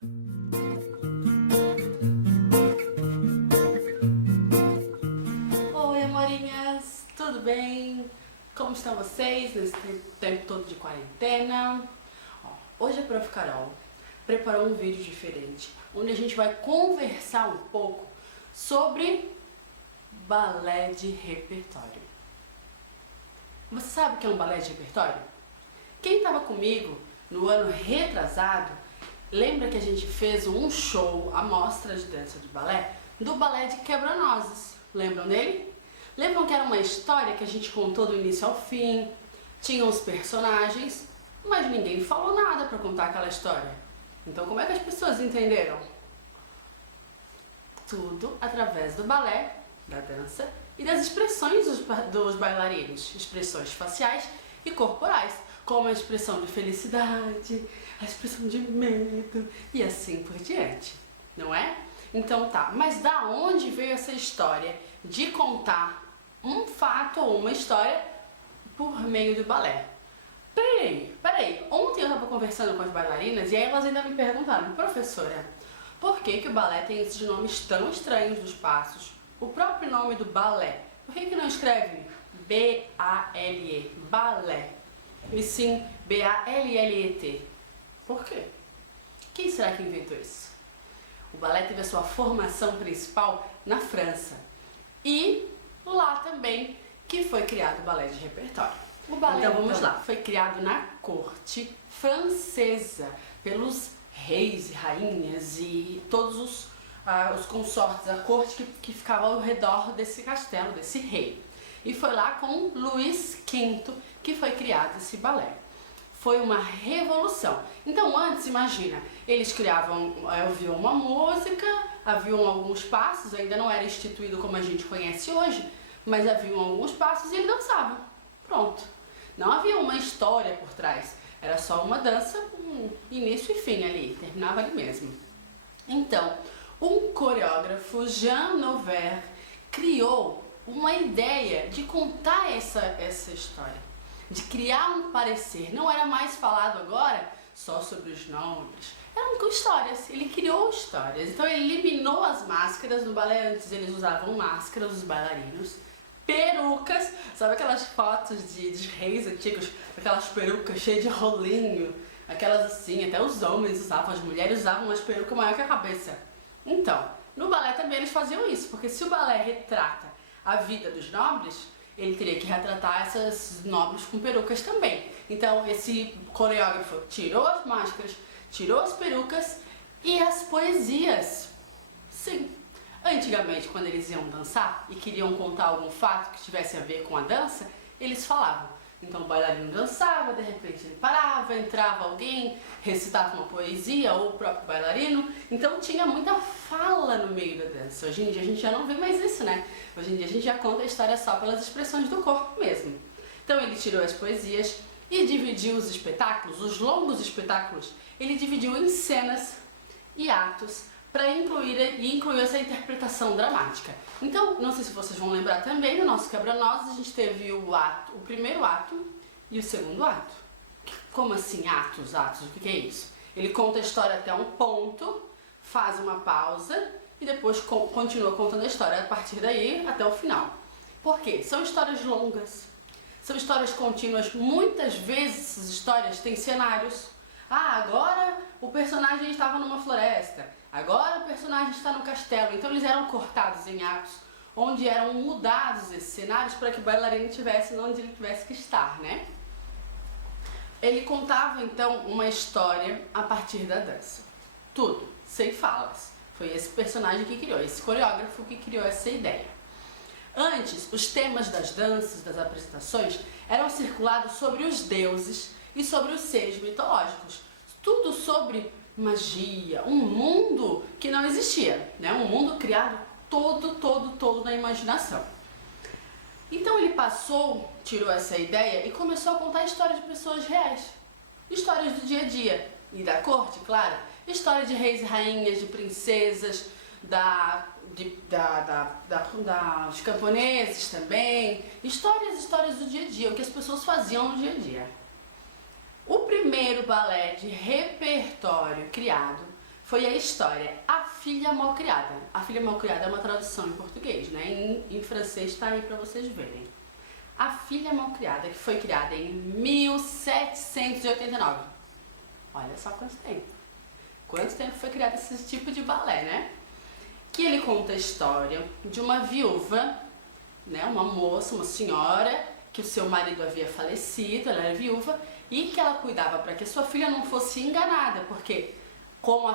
Oi, amorinhas, tudo bem? Como estão vocês nesse tempo todo de quarentena? Hoje a Prof. Carol preparou um vídeo diferente, onde a gente vai conversar um pouco sobre balé de repertório. Você sabe o que é um balé de repertório? Quem estava comigo no ano retrasado, lembra que a gente fez um show, a mostra de dança de balé, do balé de Quebra-Nozes. Lembram dele? Lembram que era uma história que a gente contou do início ao fim, tinha os personagens, mas ninguém falou nada para contar aquela história. Então como é que as pessoas entenderam? Tudo através do balé, da dança e das expressões dos bailarinos, expressões faciais e corporais, como a expressão de felicidade, a expressão de medo e assim por diante, não é? Então tá, mas da onde veio essa história de contar um fato ou uma história por meio do balé? Peraí, ontem eu estava conversando com as bailarinas e aí elas ainda me perguntaram: professora, por que o balé tem esses nomes tão estranhos dos passos? O próprio nome do balé, por que não escreve B-A-L-E, balé, e sim B-A-L-L-E-T? Por quê? Quem será que inventou isso? O balé teve a sua formação principal na França e lá também que foi criado o balé de repertório. O balé, então vamos lá, foi criado na corte francesa pelos reis e rainhas e todos os consortes, a corte que ficava ao redor desse castelo, desse rei. E foi lá com Luís V que foi criado esse balé. Foi uma revolução. Então antes, imagina, eles ouviam uma música, haviam alguns passos, ainda não era instituído como a gente conhece hoje, mas haviam alguns passos e ele dançava. Pronto. Não havia uma história por trás, era só uma dança com início e fim ali, terminava ali mesmo. Então, um coreógrafo, Jean Nouvel, criou uma ideia de contar essa história, de criar um parecer. Não era mais falado agora só sobre os nomes, eram histórias, ele criou histórias. Então ele eliminou as máscaras. No balé antes eles usavam máscaras, os bailarinos, perucas, sabe aquelas fotos de reis antigos, aquelas perucas cheias de rolinho, aquelas assim, até os homens usavam, as mulheres usavam umas perucas maior que a cabeça. Então, no balé também eles faziam isso, porque se o balé retrata a vida dos nobres, ele teria que retratar essas nobres com perucas também. Então esse coreógrafo tirou as máscaras, tirou as perucas e as poesias. Sim, antigamente quando eles iam dançar e queriam contar algum fato que tivesse a ver com a dança, eles falavam. Então o bailarino dançava, de repente ele parava, entrava alguém, recitava uma poesia ou o próprio bailarino. Então tinha muita fala no meio da dança. Hoje em dia a gente já não vê mais isso, né? Hoje em dia a gente já conta a história só pelas expressões do corpo mesmo. Então ele tirou as poesias e dividiu os espetáculos, os longos espetáculos, ele dividiu em cenas e atos para incluir essa interpretação dramática. Então, não sei se vocês vão lembrar também, no nosso Quebra-Nozes a gente teve o primeiro ato e o segundo ato. Como assim atos? O que é isso? Ele conta a história até um ponto, faz uma pausa e depois continua contando a história a partir daí até o final. Por quê? São histórias longas, são histórias contínuas. Muitas vezes essas histórias têm cenários. Agora o personagem estava numa floresta, agora o personagem está no castelo. Então eles eram cortados em atos, onde eram mudados esses cenários para que o bailarino estivesse onde ele tivesse que estar, né? Ele contava então uma história a partir da dança. Tudo, sem falas. Foi esse personagem que criou, esse coreógrafo que criou essa ideia. Antes, os temas das danças, das apresentações, eram circulados sobre os deuses e sobre os seres mitológicos. Tudo sobre magia, um mundo que não existia, né? Um mundo criado todo na imaginação. Então ele tirou essa ideia e começou a contar histórias de pessoas reais. Histórias do dia a dia e da corte, claro. História de reis e rainhas, de princesas, dos camponeses também. Histórias do dia a dia, o que as pessoas faziam no dia a dia. O primeiro balé de repertório criado foi a história A Filha Malcriada. A Filha Malcriada é uma tradução em português, né? Em francês tá aí pra vocês verem. A Filha Malcriada, que foi criada em 1789. Olha só quanto tempo. Quanto tempo foi criado esse tipo de balé, né? Que ele conta a história de uma viúva, né? Uma moça, uma senhora, que o seu marido havia falecido, ela era viúva, e que ela cuidava para que a sua filha não fosse enganada, porque como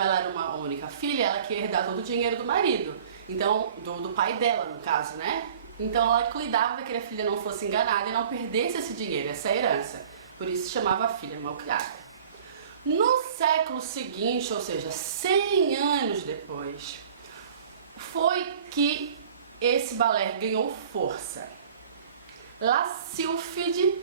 ela era uma única filha, ela queria herdar todo o dinheiro do marido, então do pai dela, no caso, né? Então ela cuidava para que a filha não fosse enganada e não perdesse esse dinheiro, essa herança. Por isso se chamava a filha malcriada. No século seguinte, ou seja, 100 anos depois, foi que esse balé ganhou força. La Sylphide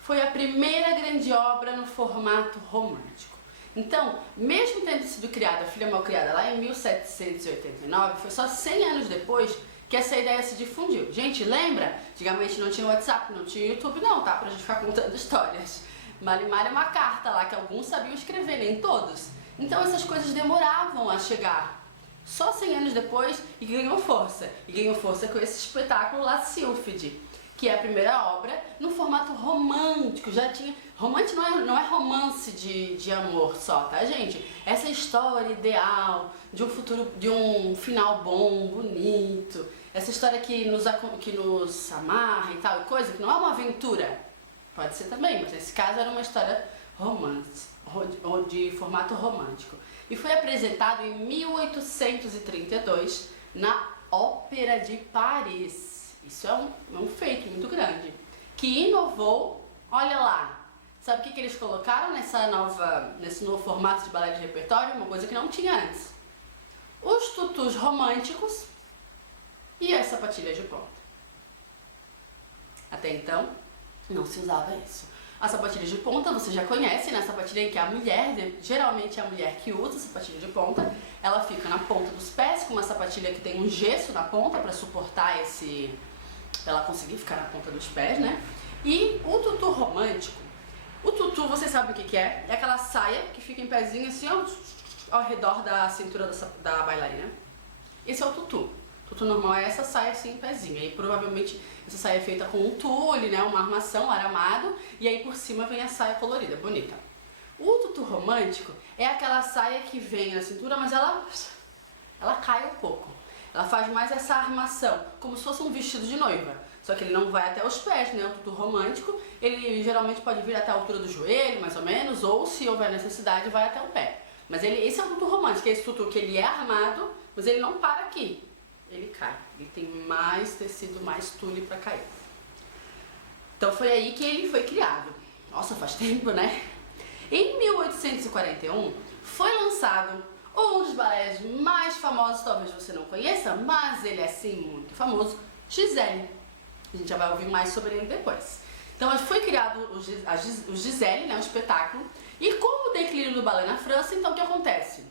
foi a primeira grande obra no formato romântico. Então, mesmo tendo sido criada a Filha Malcriada lá em 1789, foi só 100 anos depois que essa ideia se difundiu. Gente, lembra? Antigamente não tinha WhatsApp, não tinha YouTube não, tá? Pra gente ficar contando histórias. Malimar é uma carta lá que alguns sabiam escrever, nem todos. Então essas coisas demoravam a chegar. Só 100 anos depois e ganhou força. E ganhou força com esse espetáculo La Sylphide, que é a primeira obra no formato romântico. Já tinha... Romântico não é romance de amor só, tá, gente? Essa história ideal de um futuro, de um final bom, bonito. Essa história que nos amarra e tal, coisa que não é uma aventura. Pode ser também, mas nesse caso era uma história de formato romântico. E foi apresentado em 1832 na Ópera de Paris. Isso é um feito muito grande. Que inovou, olha lá, sabe o que eles colocaram nesse novo formato de balé de repertório? Uma coisa que não tinha antes. Os tutus românticos e as sapatilhas de ponta. Até então, não se usava isso. A sapatilha de ponta, você já conhece, né? A sapatilha em que a mulher, geralmente é a mulher que usa a sapatilha de ponta, ela fica na ponta dos pés, com uma sapatilha que tem um gesso na ponta para suportar pra ela conseguir ficar na ponta dos pés, né? E o tutu romântico, o tutu, vocês sabem o que é? É aquela saia que fica em pezinho assim, ó, ao redor da cintura da bailarina. Esse é o tutu. Tutu normal é essa saia assim em pezinho, aí provavelmente essa saia é feita com um tule, né, uma armação, um aramado, e aí por cima vem a saia colorida, bonita. O tutu romântico é aquela saia que vem na cintura, mas ela cai um pouco. Ela faz mais essa armação, como se fosse um vestido de noiva, só que ele não vai até os pés, né, o tutu romântico, ele geralmente pode vir até a altura do joelho, mais ou menos, ou se houver necessidade, vai até o pé. Mas esse é o tutu romântico, é esse tutu que ele é armado, mas ele não para aqui. Ele cai, ele tem mais tecido, mais tule para cair. Então foi aí que ele foi criado. Nossa, faz tempo, né? Em 1841 foi lançado um dos balés mais famosos, talvez você não conheça, mas ele é sim muito famoso, Giselle. A gente já vai ouvir mais sobre ele depois. Então foi criado o Giselle, né, o espetáculo, e com o declínio do balé na França, então o que acontece?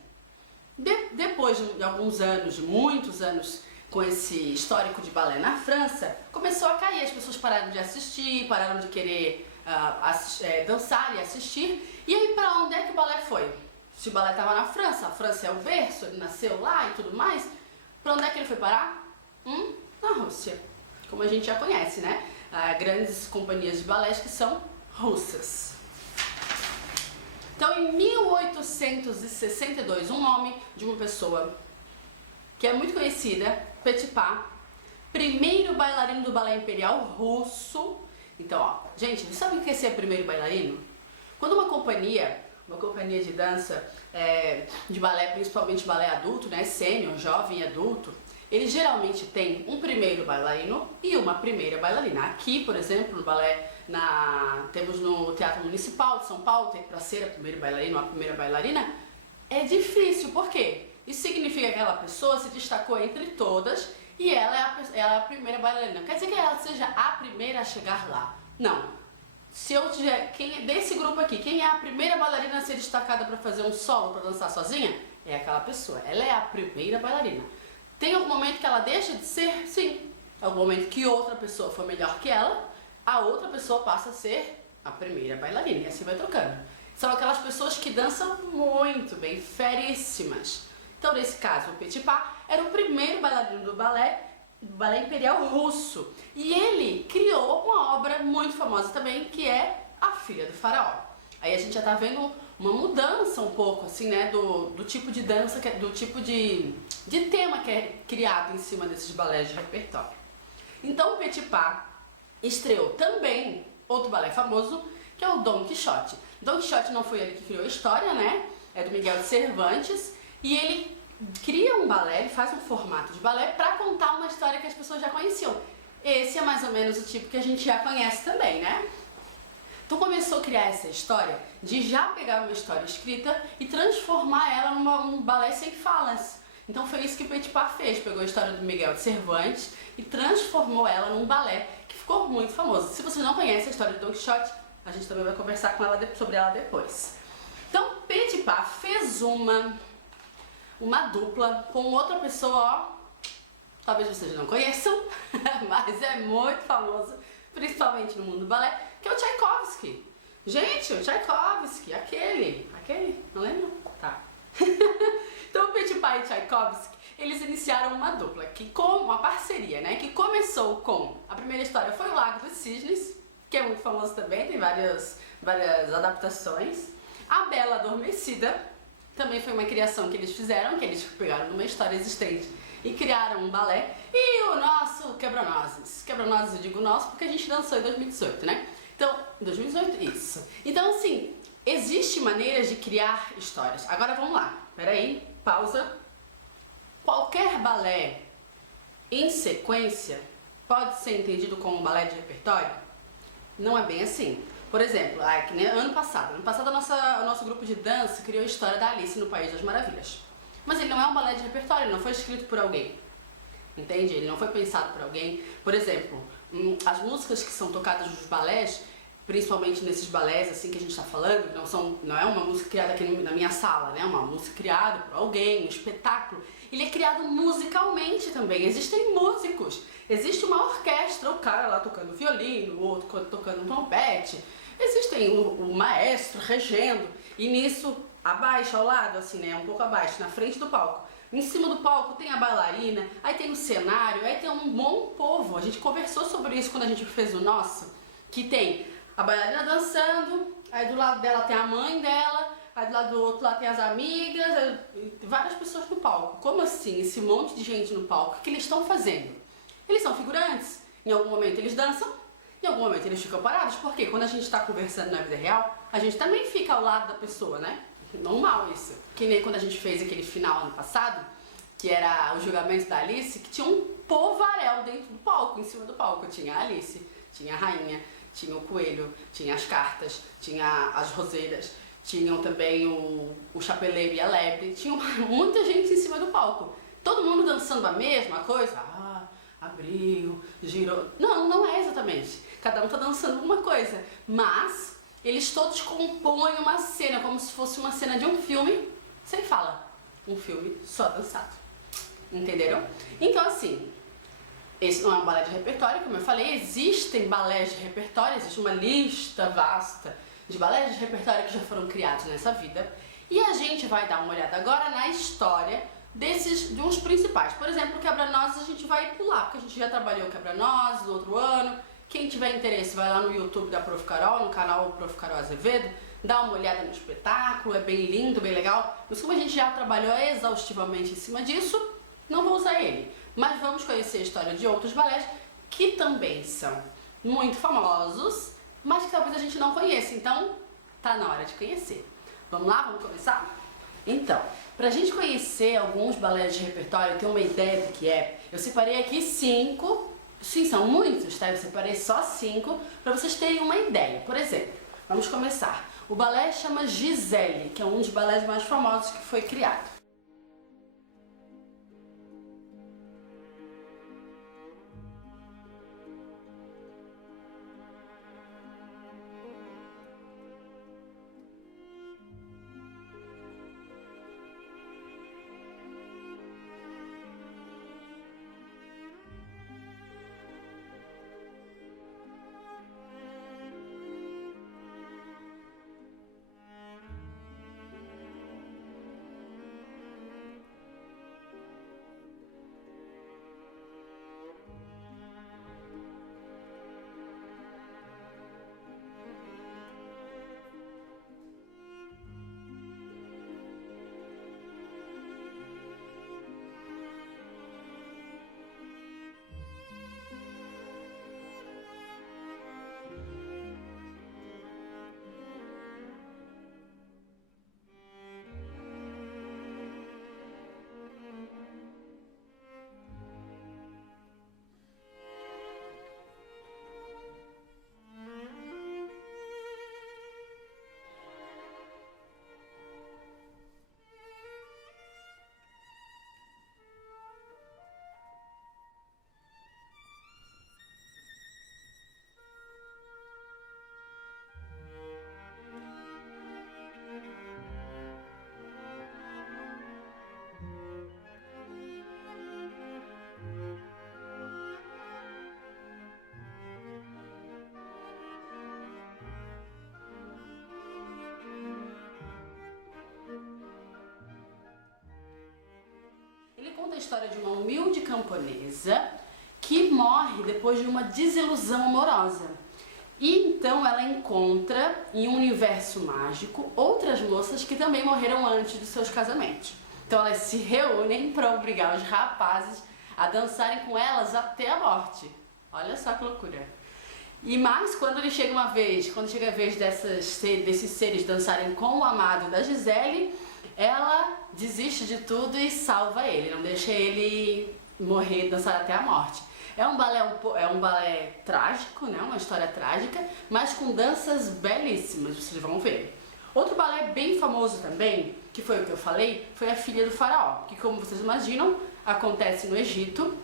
Depois de alguns anos, de muitos anos, com esse histórico de balé na França, começou a cair, as pessoas pararam de assistir, pararam de querer dançar e assistir. E aí para onde é que o balé foi? Se o balé estava na França, a França é o berço, ele nasceu lá e tudo mais, para onde é que ele foi parar? Na Rússia, como a gente já conhece, né? Grandes companhias de balés que são russas. Então em 1862, um nome de uma pessoa que é muito conhecida, Petipa, primeiro bailarino do balé imperial russo. Então, ó, gente, você sabe o que é ser primeiro bailarino? Quando uma companhia de dança, de balé, principalmente balé adulto, né, sênior, jovem adulto, eles geralmente têm um primeiro bailarino e uma primeira bailarina. Aqui, por exemplo, no balé, temos no Teatro Municipal de São Paulo, para ser a primeira bailarina ou a primeira bailarina, é difícil, por quê? Isso significa que aquela pessoa se destacou entre todas e ela é a primeira bailarina. Não quer dizer que ela seja a primeira a chegar lá. Não. Se eu tiver, desse grupo aqui, quem é a primeira bailarina a ser destacada para fazer um solo, para dançar sozinha? É aquela pessoa. Ela é a primeira bailarina. Tem algum momento que ela deixa de ser? Sim. Algum momento que outra pessoa for melhor que ela, a outra pessoa passa a ser a primeira bailarina. E assim vai trocando. são aquelas pessoas que dançam muito bem, feríssimas. Então, nesse caso, o Petipa era o primeiro bailarino do balé imperial russo. E ele criou uma obra muito famosa também, que é A Filha do Faraó. Aí a gente já tá vendo uma mudança um pouco, assim, né, do tipo de dança, do tipo de tema que é criado em cima desses balés de repertório. Então, o Petipa estreou também outro balé famoso, que é o Dom Quixote. Dom Quixote não foi ele que criou a história, né? É do Miguel de Cervantes. E ele cria um balé, ele faz um formato de balé para contar uma história que as pessoas já conheciam. Esse é mais ou menos o tipo que a gente já conhece também, né? Então começou a criar essa história de já pegar uma história escrita e transformar ela num balé sem falas. Então foi isso que o Petipa fez, pegou a história do Miguel de Cervantes e transformou ela num balé que ficou muito famoso. Se vocês não conhecem a história de Dom Quixote, a gente também vai conversar com ela sobre ela depois. Então Petipa fez uma dupla com outra pessoa, ó, talvez vocês não conheçam, mas é muito famoso, principalmente no mundo do balé, que é o Tchaikovsky. Gente, o Tchaikovsky, aquele, não lembro? Tá. Então o Petipa e Tchaikovsky, eles iniciaram uma dupla, uma parceria, né, que começou com, a primeira história foi o Lago dos Cisnes, que é muito famoso também, tem várias adaptações. A Bela Adormecida também foi uma criação que eles fizeram, que eles pegaram numa história existente e criaram um balé. E o nosso Quebra-Nozes. Quebra-Nozes eu digo nosso porque a gente dançou em 2018, né? Então, 2018, isso. Então, assim, existe maneiras de criar histórias. Agora vamos lá, peraí, pausa. Qualquer balé em sequência pode ser entendido como um balé de repertório? Não é bem assim. Por exemplo, que nem ano passado o nosso grupo de dança criou a história da Alice no País das Maravilhas. Mas ele não é um balé de repertório, ele não foi escrito por alguém. Entende? Ele não foi pensado por alguém. Por exemplo, as músicas que são tocadas nos balés, principalmente nesses balés assim que a gente está falando, não é uma música criada aqui na minha sala, né? É uma música criada por alguém, um espetáculo. Ele é criado musicalmente também. Existem músicos. Existe uma orquestra, o cara lá tocando violino, o outro tocando um trompete. Existem o maestro regendo. E nisso, abaixo, ao lado, assim, né? Um pouco abaixo, na frente do palco. Em cima do palco tem a bailarina, aí tem o cenário, aí tem um bom povo. A gente conversou sobre isso quando a gente fez o nosso, que tem a bailarina dançando, aí do lado dela tem a mãe dela, aí do lado do outro lado tem as amigas, várias pessoas no palco. Como assim, esse monte de gente no palco? O que eles estão fazendo? Eles são figurantes. Em algum momento eles dançam, em algum momento eles ficam parados, porque quando a gente está conversando na vida real, a gente também fica ao lado da pessoa, né? Normal isso. Que nem quando a gente fez aquele final ano passado, que era o julgamento da Alice, que tinha um povaréu dentro do palco, em cima do palco. Tinha a Alice, tinha a rainha, tinha o coelho, tinha as cartas, tinha as roseiras, tinham também o chapeleiro e a lebre, tinha muita gente em cima do palco. Todo mundo dançando a mesma coisa. Abriu, girou. Não é exatamente. Cada um tá dançando uma coisa, mas eles todos compõem uma cena, como se fosse uma cena de um filme, sem fala. Um filme só dançado. Entenderam? Então, assim, esse não é um balé de repertório, como eu falei, existem balés de repertório, existe uma lista vasta de balés de repertório que já foram criados nessa vida. E a gente vai dar uma olhada agora na história de uns principais. Por exemplo, o Quebra-Nozes a gente vai pular, porque a gente já trabalhou o Quebra-Nozes no outro ano. Quem tiver interesse, vai lá no YouTube da Prof. Carol, no canal Prof. Carol Azevedo, dá uma olhada no espetáculo, é bem lindo, bem legal. Mas como a gente já trabalhou exaustivamente em cima disso, não vou usar ele. Mas vamos conhecer a história de outros balés que também são muito famosos, mas que talvez a gente não conheça. Então, tá na hora de conhecer. Vamos lá? Vamos começar? Então, pra gente conhecer alguns balés de repertório, ter uma ideia do que é, eu separei aqui 5. Sim, são muitos, tá? Eu separei só 5 para vocês terem uma ideia. Por exemplo, vamos começar. O balé chama Giselle, que é um dos balés mais famosos que foi criado. conta a história de uma humilde camponesa que morre depois de uma desilusão amorosa. E então ela encontra, em um universo mágico, outras moças que também morreram antes de seus casamentos. Então elas se reúnem para obrigar os rapazes a dançarem com elas até a morte. Olha só que loucura. E mais quando chega a vez desses seres dançarem com o amado da Gisele, ela desiste de tudo e salva ele, não deixa ele morrer, dançar até a morte. É um balé trágico, né? Uma história trágica, mas com danças belíssimas, vocês vão ver. Outro balé bem famoso também, que foi o que eu falei, foi A Filha do Faraó, que, como vocês imaginam, acontece no Egito.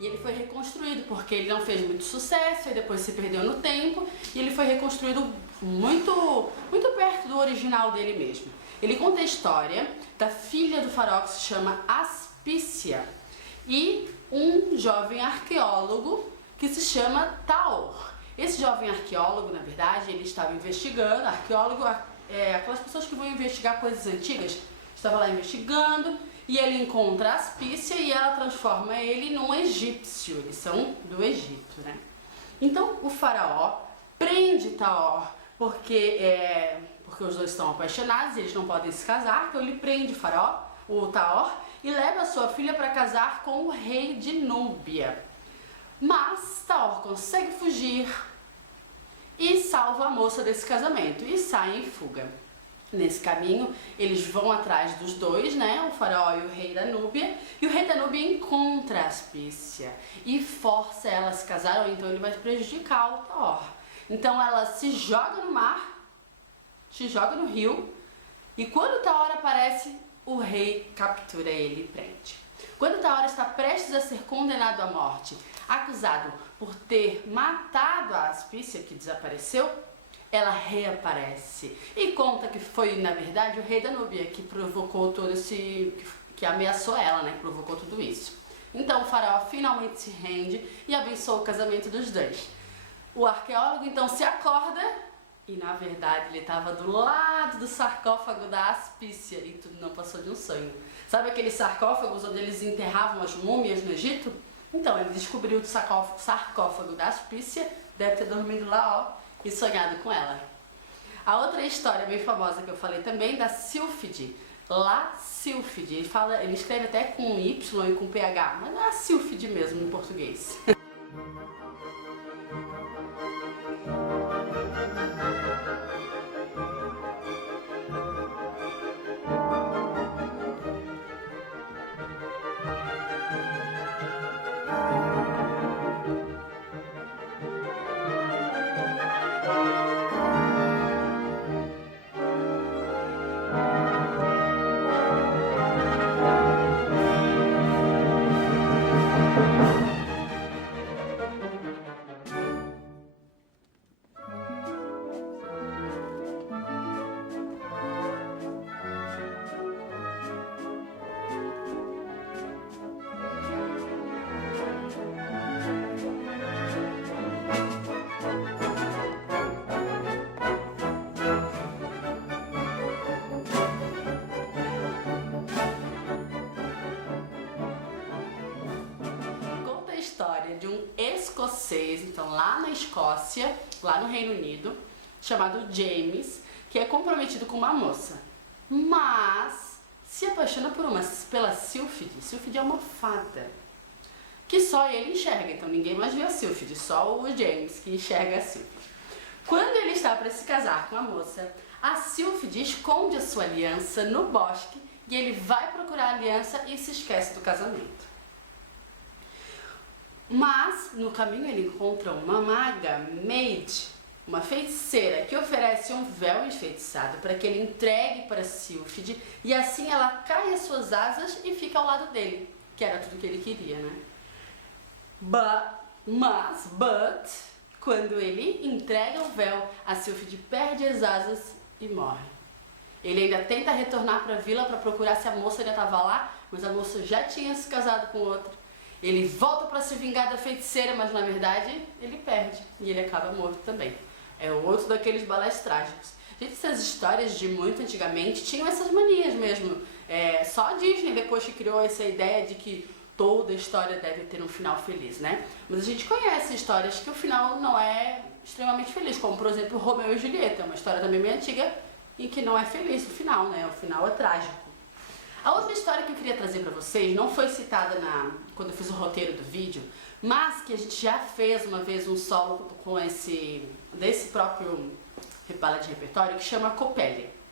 E ele foi reconstruído porque ele não fez muito sucesso e depois se perdeu no tempo, e ele foi reconstruído muito perto do original dele mesmo. Ele conta a história da filha do faraó, que se chama Aspícia, e um jovem arqueólogo que se chama Taor. Esse jovem arqueólogo, na verdade, ele estava investigando, arqueólogo aquelas pessoas que vão investigar coisas antigas, estava lá investigando, e ele encontra Aspícia e ela transforma ele num egípcio. Eles são do Egito, né? Então o faraó prende Taor porque os dois estão apaixonados, eles não podem se casar, então ele prende o Taor, e leva a sua filha para casar com o rei de Núbia. Mas Taor consegue fugir e salva a moça desse casamento e sai em fuga. Nesse caminho, eles vão atrás dos dois, né? O faraó e o rei da Núbia. E o rei da Núbia encontra Aspícia e força ela a se casar, ou então ele vai prejudicar o Taor. Então ela se joga no mar, se joga no rio, e quando o Taor aparece, o rei captura ele e prende. Quando o Taor está prestes a ser condenado à morte, acusado por ter matado a Aspícia, que desapareceu, ela reaparece e conta que foi, na verdade, o rei da Núbia que provocou que ameaçou ela, né? Que provocou tudo isso. Então o faraó finalmente se rende e abençoa o casamento dos dois. O arqueólogo então se acorda e, na verdade, ele estava do lado do sarcófago da Aspícia e tudo não passou de um sonho. Sabe aqueles sarcófagos onde eles enterravam as múmias no Egito? Então ele descobriu o sarcófago da Aspícia, deve ter dormido lá, ó, e sonhado com ela. A outra história bem famosa que eu falei também, da Sílfide. La Sílfide, ele escreve até com Y e com PH, mas é a Sílfide mesmo em português. história de um escocês, então lá na Escócia, lá no Reino Unido, chamado James, que é comprometido com uma moça, mas se apaixona pela Sylphide. Sylphide é uma fada que só ele enxerga, então ninguém mais vê a Sylphide, só o James que enxerga a Sylphide. Quando ele está para se casar com a moça, a Sylphide esconde a sua aliança no bosque e ele vai procurar a aliança e se esquece do casamento. Mas no caminho ele encontra uma maga, Maid, uma feiticeira que oferece um véu enfeitiçado para que ele entregue para Sylphide e assim ela cai as suas asas e fica ao lado dele, que era tudo que ele queria, né? But, quando ele entrega o véu, a Sylphide perde as asas e morre. Ele ainda tenta retornar para a vila para procurar se a moça ainda estava lá, mas a moça já tinha se casado com outro. Ele volta para se vingar da feiticeira, mas na verdade ele perde e ele acaba morto também. É outro daqueles balés trágicos. Gente, essas histórias de muito antigamente tinham essas manias mesmo. Só a Disney depois que criou essa ideia de que toda história deve ter um final feliz, né? Mas a gente conhece histórias que o final não é extremamente feliz, como por exemplo Romeu e Julieta, uma história também bem antiga em que não é feliz o final, né? O final é trágico. A outra história que eu queria trazer para vocês não foi citada quando eu fiz o roteiro do vídeo, mas que a gente já fez uma vez um solo com desse próprio balé de repertório, que chama Coppelia.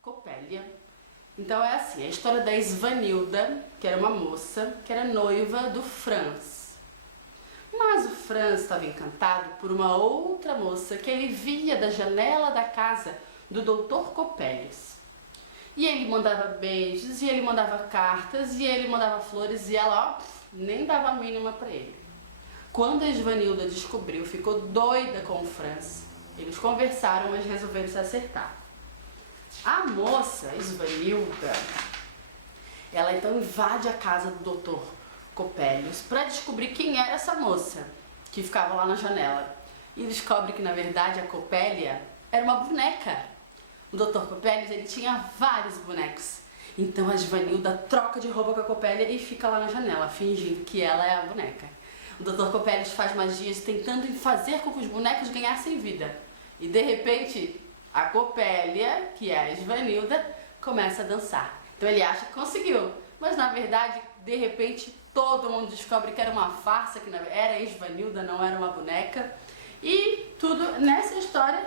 Coppelia. Então é assim, a história da Svanilda, que era uma moça, que era noiva do Franz. Mas o Franz estava encantado por uma outra moça que ele via da janela da casa do Dr. Coppelius. E ele mandava beijos, e ele mandava cartas, e ele mandava flores, e ela, nem dava a mínima para ele. Quando a Svanilda descobriu, ficou doida com o Franz. Eles conversaram, mas resolveram se acertar. A moça, Svanilda, ela então invade a casa do Dr. Coppelius para descobrir quem era essa moça que ficava lá na janela. E descobre que na verdade a Coppelia era uma boneca. O Dr. Coppelius, ele tinha vários bonecos. Então a Svanilda troca de roupa com a Coppelia e fica lá na janela, fingindo que ela é a boneca. O Dr. Coppelius faz magias tentando fazer com que os bonecos ganhassem vida. E de repente, a Coppelia, que é a Svanilda, começa a dançar. Então ele acha que conseguiu, mas na verdade, de repente, todo mundo descobre que era uma farsa, que era a Svanilda, não era uma boneca. E tudo, nessa história,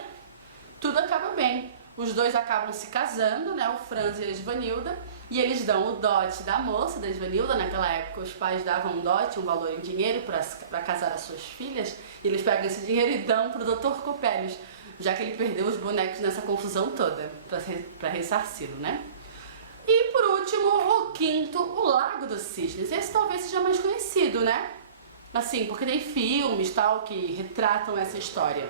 tudo acaba bem. os dois acabam se casando, né, o Franz e a Svanilda, e eles dão o dote da moça, da Svanilda. Naquela época os pais davam um dote, um valor em dinheiro para casar as suas filhas, e eles pegam esse dinheiro e dão para o Dr. Coppelius, já que ele perdeu os bonecos nessa confusão toda, para ressarci-lo, né? E por último, o quinto, o Lago dos Cisnes. Esse talvez seja mais conhecido, né? Assim, porque tem filmes tal que retratam essa história.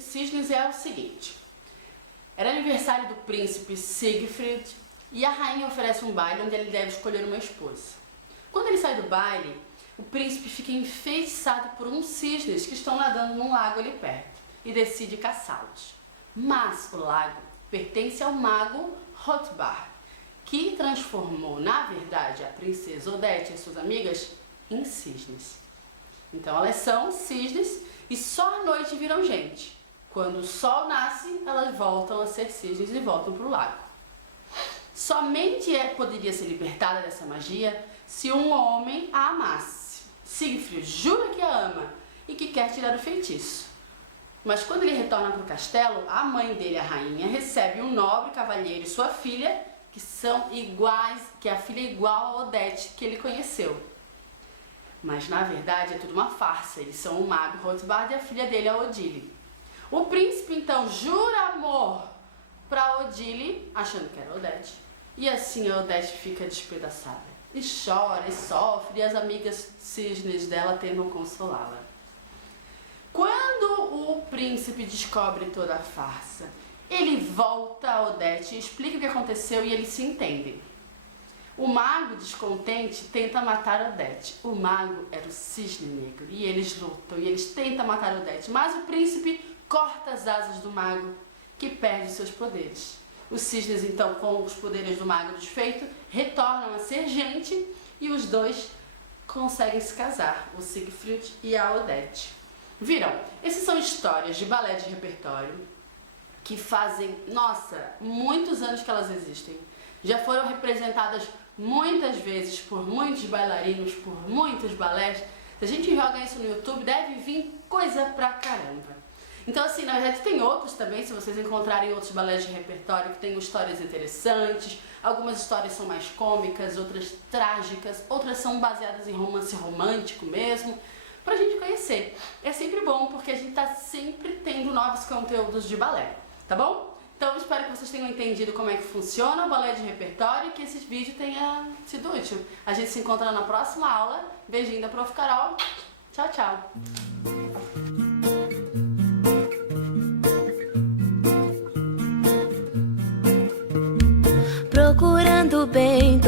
Cisnes é o seguinte: era aniversário do príncipe Siegfried e a rainha oferece um baile onde ele deve escolher uma esposa. Quando ele sai do baile, o príncipe fica enfeitiçado por uns cisnes que estão nadando num lago ali perto e decide caçá-los. Mas o lago pertence ao mago Hrothgar, que transformou, na verdade, a princesa Odete e suas amigas em cisnes. Então elas são cisnes e só à noite viram gente. Quando o sol nasce, elas voltam a ser cisnes e voltam para o lago. Somente poderia ser libertada dessa magia se um homem a amasse. Siegfried jura que a ama e que quer tirar o feitiço. Mas quando ele retorna para o castelo, a mãe dele, a rainha, recebe um nobre cavalheiro e sua filha, que são iguais, que a filha é igual a Odete que ele conheceu. Mas na verdade é tudo uma farsa. Eles são o mago Hrothgar e a filha dele, a Odile. O príncipe então jura amor para Odile, achando que era Odete, e assim a Odete fica despedaçada. E chora e sofre, e as amigas cisnes dela tentam consolá-la. Quando o príncipe descobre toda a farsa, ele volta a Odete e explica o que aconteceu e eles se entendem. O mago descontente tenta matar Odete. O mago era o cisne negro e eles lutam e eles tentam matar Odete, mas o príncipe corta as asas do mago, que perde seus poderes. Os cisnes, então, com os poderes do mago desfeito, retornam a ser gente e os dois conseguem se casar, o Siegfried e a Odete. Viram? Essas são histórias de balé de repertório que fazem, nossa, muitos anos que elas existem. Já foram representadas muitas vezes por muitos bailarinos, por muitos balés. Se a gente joga isso no YouTube, deve vir coisa pra caramba. Então, assim, na verdade tem outros também, se vocês encontrarem outros balés de repertório que têm histórias interessantes. Algumas histórias são mais cômicas, outras trágicas, outras são baseadas em romance romântico mesmo, pra gente conhecer. É sempre bom, porque a gente tá sempre tendo novos conteúdos de balé, tá bom? Então, espero que vocês tenham entendido como é que funciona o balé de repertório e que esse vídeo tenha sido útil. A gente se encontra na próxima aula. Beijinho da Prof. Carol. Tchau, tchau. Procurando bem